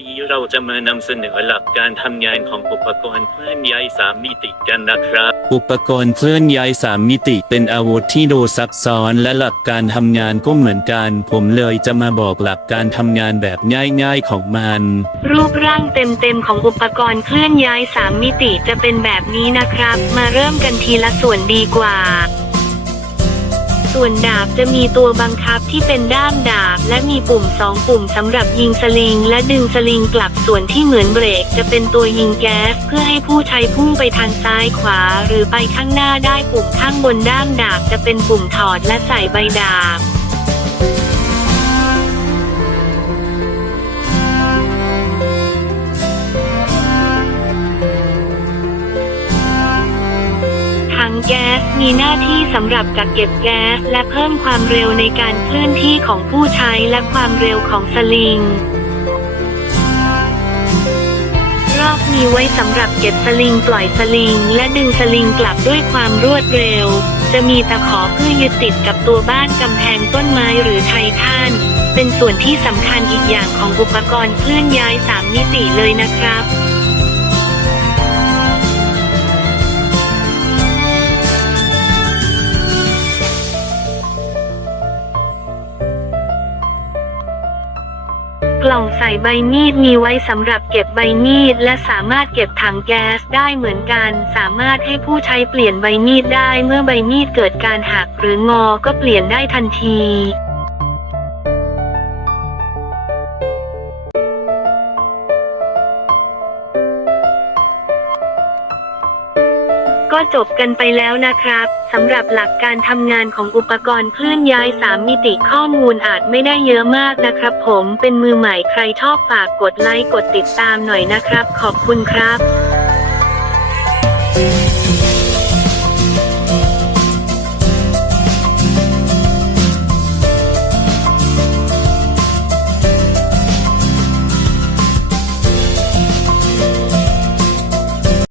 นี้เราจะมานำเสนอหลักการทำงานของอุปกรณ์เคลื่อนย้ายสามมิติกันนะครับ อุปกรณ์เคลื่อนย้ายสามมิติเป็นอาวุธที่ดูซับซ้อนและหลักการทำงานก็เหมือนกัน ผมเลยจะมาบอกหลักการทำงานแบบง่ายๆของมัน รูปร่างเต็มๆของอุปกรณ์เคลื่อนย้าย3มิติจะเป็นแบบนี้นะครับ มาเริ่มกันทีละส่วนดีกว่า ส่วนดาบจะมีตัวบังคับที่เป็นด้ามดาบ และมีปุ่ม2ปุ่มสำหรับยิงสลิง และดึงสลิงกลับส่วนที่เหมือนเบรก จะเป็นตัวยิงแก๊ส เพื่อให้ผู้ใช้พุ่งไปทางซ้ายขวา หรือไปข้างหน้าได้ปุ่มข้างบนด้ามดาบจะเป็นปุ่มถอดและใส่ใบดาบ แก๊ส มีหน้าที่สำหรับกักเก็บแก๊ส และเพิ่มความเร็วในการเคลื่อนที่ของผู้ใช้และความเร็วของสลิงรอบมีไว้สำหรับเก็บสลิงปล่อยสลิง และดึงสลิงกลับด้วยความรวดเร็ว จะมีตะขอเพื่อยึดติดกับตัวบ้านกำแพงต้นไม้หรือไททันเป็นส่วนที่สำคัญอีกอย่างของอุปกรณ์เคลื่อนย้ายสามมิติเลยนะครับ กล่องใส่ใบมีดมีไว้สำหรับเก็บใบมีด และสามารถเก็บถังแก๊สได้เหมือนกัน สามารถให้ผู้ใช้เปลี่ยนใบมีดได้เมื่อใบมีดเกิดการหักหรืองอก็เปลี่ยนได้ทันที ก็จบกันไปแล้วนะครับสำหรับหลักการทำงานของอุปกรณ์เคลื่อนย้าย 3 มิติข้อมูลอาจไม่ได้เยอะมากนะครับ ผมเป็นมือใหม่ใครชอบฝากกดไลค์กดติดตามหน่อยนะครับ ขอบคุณครับ